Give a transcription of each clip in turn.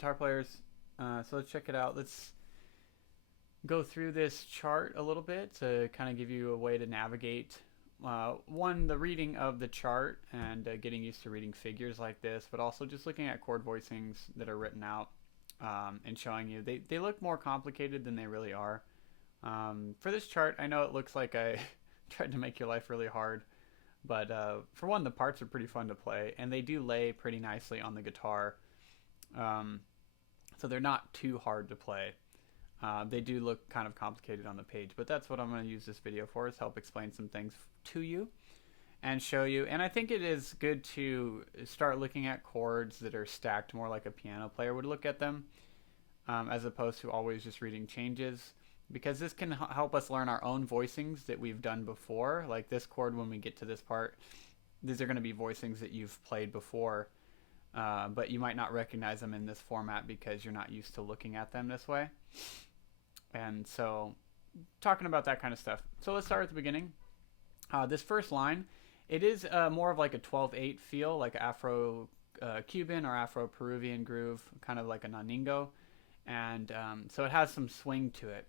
guitar players. So let's check it out. Let's go through this chart a little bit to kind of give you a way to navigate one, the reading of the chart and getting used to reading figures like this, but also just looking at chord voicings that are written out and showing you. They look more complicated than they really are. For this chart, I know it looks like I tried to make your life really hard, but for one, the parts are pretty fun to play, and they do lay pretty nicely on the guitar. So they're not too hard to play. They do look kind of complicated on the page, but that's what I'm going to use this video for, is help explain some things to you and show you. And I think it is good to start looking at chords that are stacked more like a piano player would look at them, as opposed to always just reading changes, because this can help us learn our own voicings that we've done before. Like this chord, when we get to this part, these are going to be voicings that you've played before, but you might not recognize them in this format because you're not used to looking at them this way. And so talking about that kind of stuff. So let's start at the beginning. This first line, it is more of like a 12/8 feel, like Afro-Cuban or Afro-Peruvian groove, kind of like a naningo. And so it has some swing to it.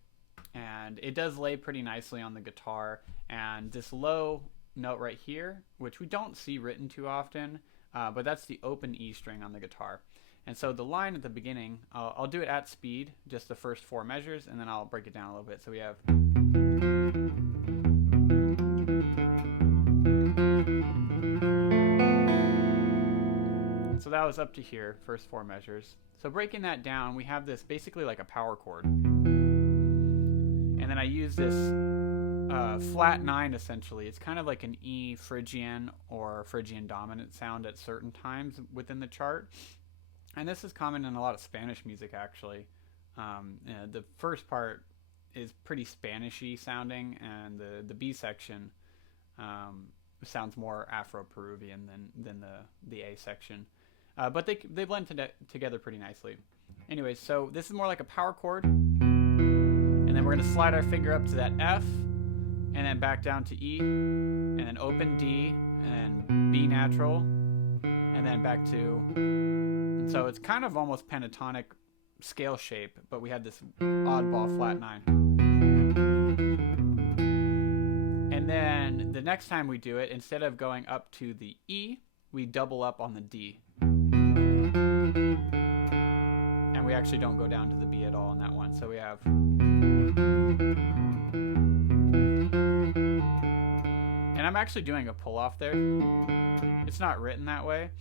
And it does lay pretty nicely on the guitar. And this low note right here, which we don't see written too often, but that's the open E string on the guitar. And so the line at the beginning, I'll do it at speed, just the first 4 measures, and then I'll break it down a little bit. So we have... So that was up to here, first 4 measures. So breaking that down, we have this basically like a power chord. And then I use this flat 9 essentially. It's kind of like an E Phrygian or Phrygian dominant sound at certain times within the chart. And this is common in a lot of Spanish music, actually. The first part is pretty Spanish-y sounding, and the B section sounds more Afro-Peruvian than the A section. But they blend together pretty nicely. Anyways, so this is more like a power chord. And then we're going to slide our finger up to that F, and then back down to E, and then open D, and then B natural, and then back to... And so it's kind of almost pentatonic scale shape, but we have this oddball flat 9. And then the next time we do it, instead of going up to the E, we double up on the D. And we actually don't go down to the B at all in that one. So we have... And I'm actually doing a pull-off there. It's not written that way,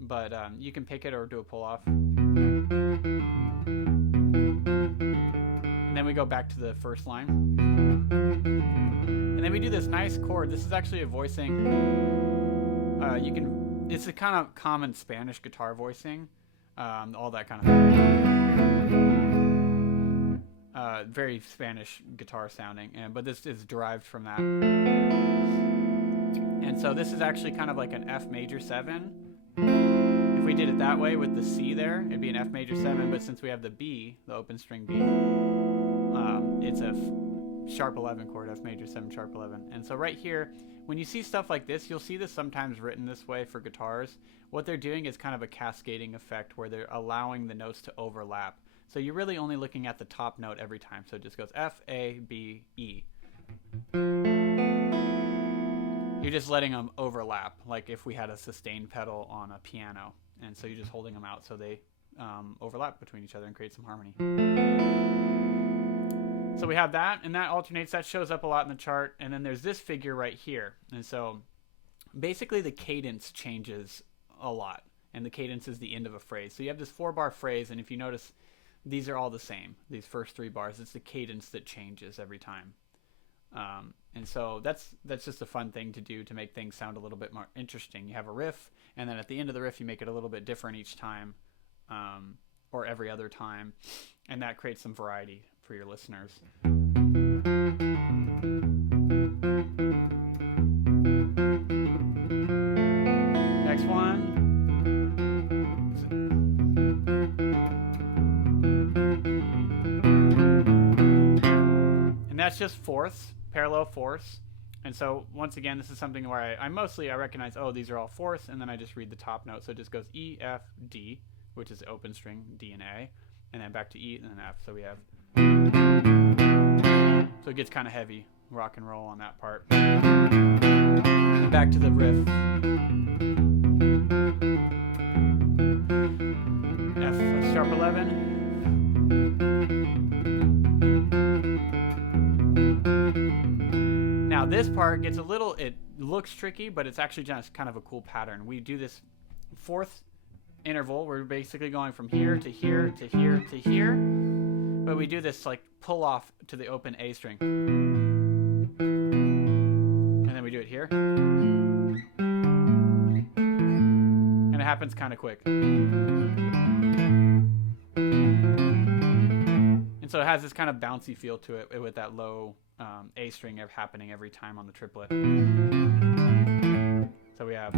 but you can pick it or do a pull-off. And then we go back to the first line. And then we do this nice chord. This is actually a voicing. It's a kind of common Spanish guitar voicing. All that kind of very Spanish guitar sounding, but this is derived from that. And so this is actually kind of like an F major 7. If we did it that way with the C there, it'd be an F major 7, but since we have the B, the open string B, it's a sharp 11 chord, F major 7 sharp 11. And so right here, when you see stuff like this, you'll see this sometimes written this way for guitars. What they're doing is kind of a cascading effect where they're allowing the notes to overlap. So you're really only looking at the top note every time. So it just goes F, A, B, E. You're just letting them overlap, like if we had a sustain pedal on a piano. And so you're just holding them out so they overlap between each other and create some harmony. So we have that, and that alternates. That shows up a lot in the chart. And then there's this figure right here. And so basically the cadence changes a lot. And the cadence is the end of a phrase. So you have this 4-bar phrase, and if you notice, these are all the same. These first 3 bars, it's the cadence that changes every time. And so that's just a fun thing to do to make things sound a little bit more interesting. You have a riff, and then at the end of the riff, you make it a little bit different each time, or every other time, and that creates some variety for your listeners. Next one. And that's just fourths, parallel fourths. And so once again, this is something where I recognize, oh, these are all fourths, and then I just read the top note. So it just goes E, F, D, which is open string, D and A, and then back to E and then F. So we have, so it gets kind of heavy, rock and roll on that part. And back to the riff. F sharp 11. Now this part gets a little, it looks tricky, but it's actually just kind of a cool pattern. We do this fourth interval. We're basically going from here to here to here to here, but we do this like pull off to the open A string. And then we do it here. And it happens kind of quick. And so it has this kind of bouncy feel to it with that low A string happening every time on the triplet. So we have.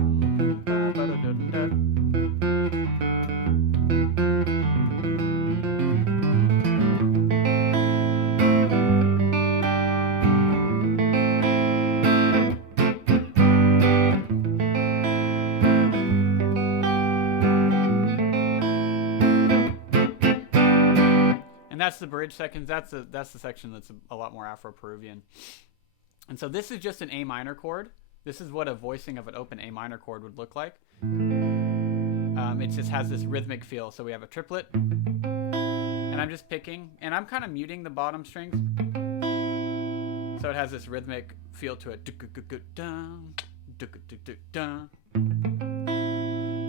And that's the bridge sections. That's the section that's a lot more Afro-Peruvian. And so this is just an A minor chord. This is what a voicing of an open A minor chord would look like. It just has this rhythmic feel. So we have a triplet, and I'm just picking, and I'm kind of muting the bottom strings. So it has this rhythmic feel to it. And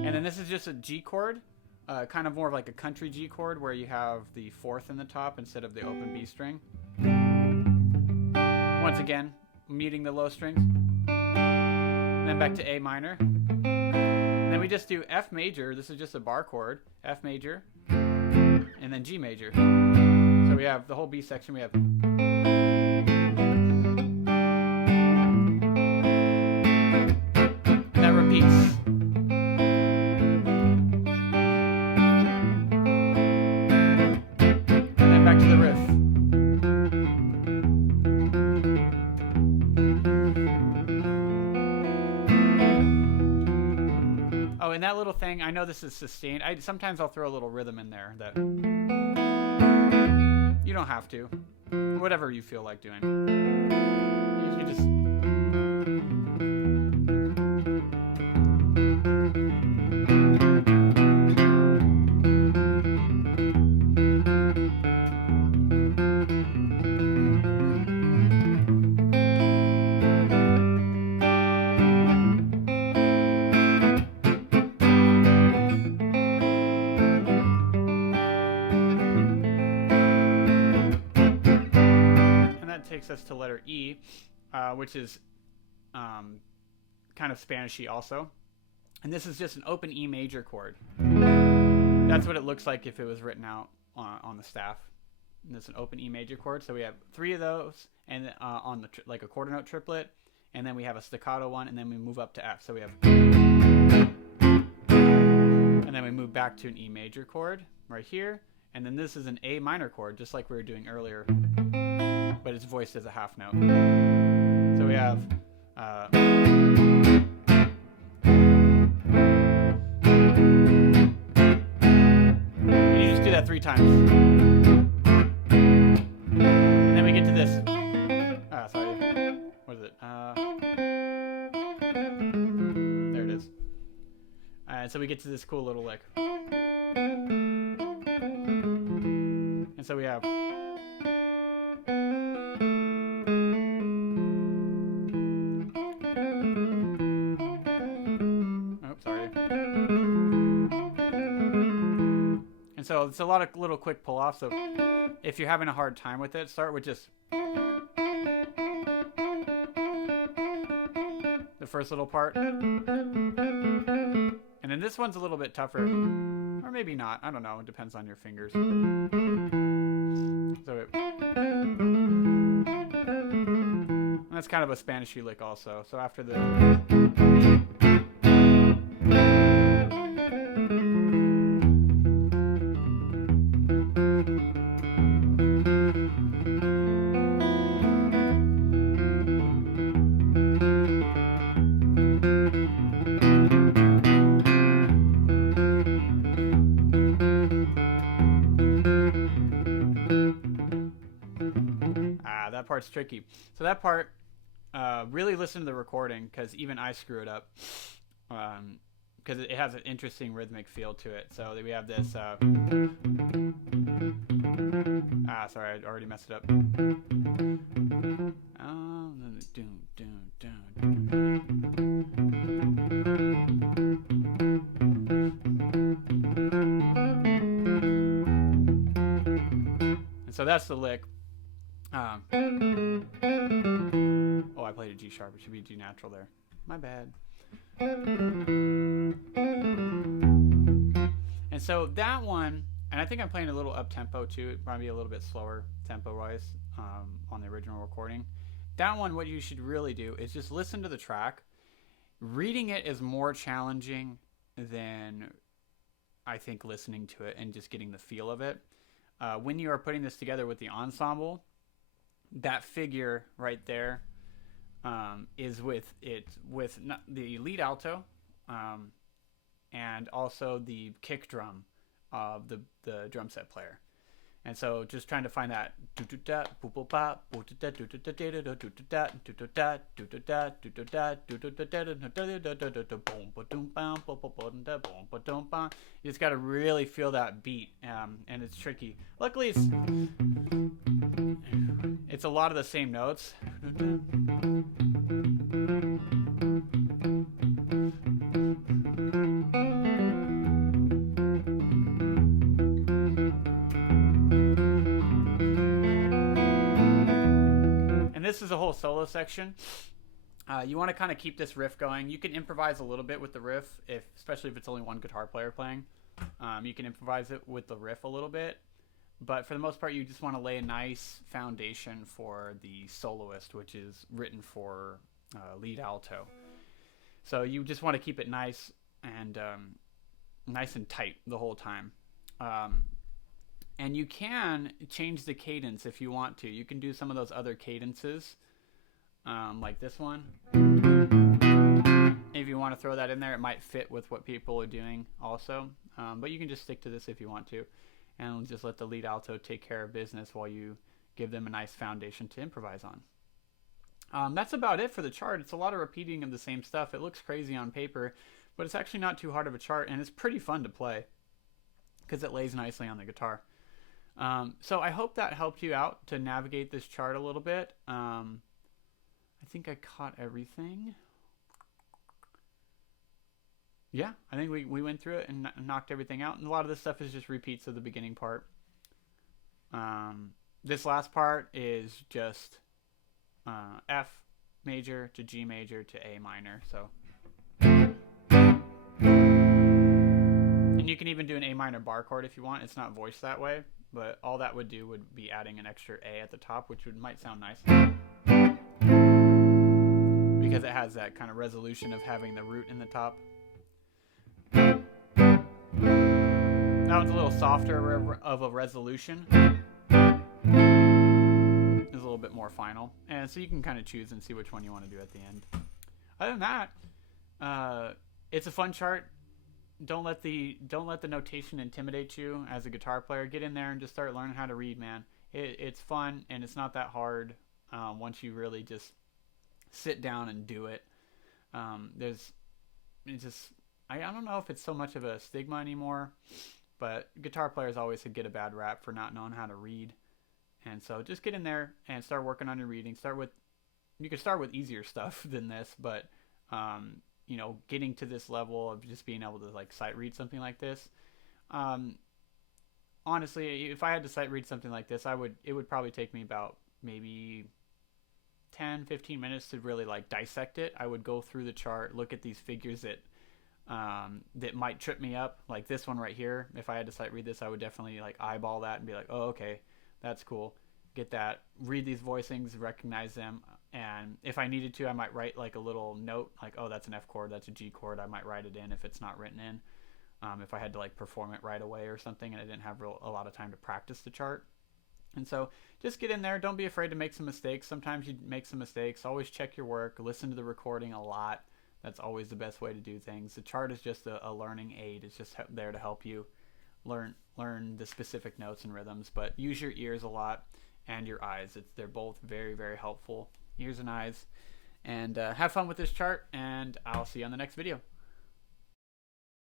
then this is just a G chord. Kind of more of like a country G chord where you have the fourth in the top instead of the open B string. Once again, muting the low strings. And then back to A minor. And then we just do F major. This is just a bar chord. F major. And then G major. So we have the whole B section. We have. That repeats. Back to the riff. Oh, and that little thing, I know this is sustained. Sometimes I'll throw a little rhythm in there that you don't have to. Whatever you feel like doing. You just. Takes us to letter E, which is kind of Spanishy also. And this is just an open E major chord. That's what it looks like if it was written out on the staff. And it's an open E major chord. So we have 3 of those, and on the like a quarter note triplet, and then we have a staccato one, and then we move up to F. So we have, and then we move back to an E major chord right here, and then this is an A minor chord, just like we were doing earlier, but it's voiced as a half note. So we have and you just do that 3 times. And then we get to this. Sorry. What is it? There it is. And so we get to this cool little lick. And so we have. So it's a lot of little quick pull-offs. So if you're having a hard time with it, start with just the first little part. And then this one's a little bit tougher. Or maybe not. I don't know. It depends on your fingers. So that's kind of a Spanishy lick also. So after the... part's tricky. So that part, really listen to the recording because even I screw it up. Because it has an interesting rhythmic feel to it. So we have this. Sorry, I already messed it up. And so that's the lick. Oh, I played a G sharp. It should be G natural there. My bad. And so that one, and I think I'm playing a little up tempo too. It might be a little bit slower tempo wise on the original recording. That one, what you should really do is just listen to the track. Reading it is more challenging than I think listening to it and just getting the feel of it. When you are putting this together with the ensemble, that figure right there is with the lead alto and also the kick drum of the drum set player. And so just trying to find that. You just got to really feel that beat, and it's tricky. Luckily, it's a lot of the same notes. This is a whole solo section. You want to kind of keep this riff going. You can improvise a little bit with the riff, especially if it's only one guitar player playing. You can improvise it with the riff a little bit. But for the most part, you just want to lay a nice foundation for the soloist, which is written for lead alto. So you just want to keep it nice and tight the whole time. And you can change the cadence if you want to. You can do some of those other cadences, like this one. If you want to throw that in there, it might fit with what people are doing also. But you can just stick to this if you want to. And just let the lead alto take care of business while you give them a nice foundation to improvise on. That's about it for the chart. It's a lot of repeating of the same stuff. It looks crazy on paper, but it's actually not too hard of a chart, and it's pretty fun to play because it lays nicely on the guitar. So I hope that helped you out to navigate this chart a little bit. I think I caught everything. Yeah, I think we went through it and knocked everything out. And a lot of this stuff is just repeats of the beginning part. This last part is just F major to G major to A minor. So, and you can even do an A minor bar chord if you want. It's not voiced that way. But all that would do would be adding an extra A at the top, which might sound nice. Because it has that kind of resolution of having the root in the top. That one's a little softer of a resolution. It's a little bit more final. And so you can kind of choose and see which one you want to do at the end. Other than that, it's a fun chart. Don't let the notation intimidate you as a guitar player. Get in there and just start learning how to read, man. It's fun and it's not that hard once you really just sit down and do it. I don't know if it's so much of a stigma anymore, but guitar players always get a bad rap for not knowing how to read. And so just get in there and start working on your reading. You can start with easier stuff than this, but getting to this level of just being able to like sight read something like this. Honestly, if I had to sight read something like this, it would probably take me about maybe 10-15 minutes to really like dissect it. I would go through the chart, look at these figures that might trip me up, like this one right here. If I had to sight read this, I would definitely like eyeball that and be like, oh, okay, that's cool. Get that, read these voicings, recognize them. And if I needed to, I might write like a little note, like, oh, that's an F chord, that's a G chord. I might write it in if it's not written in. If I had to like perform it right away or something and I didn't have a lot of time to practice the chart. And so just get in there. Don't be afraid to make some mistakes. Sometimes you make some mistakes. Always check your work. Listen to the recording a lot. That's always the best way to do things. The chart is just a learning aid. It's just there to help you learn the specific notes and rhythms. But use your ears a lot and your eyes. They're both very, very helpful, ears and eyes. And have fun with this chart, and I'll see you on the next video.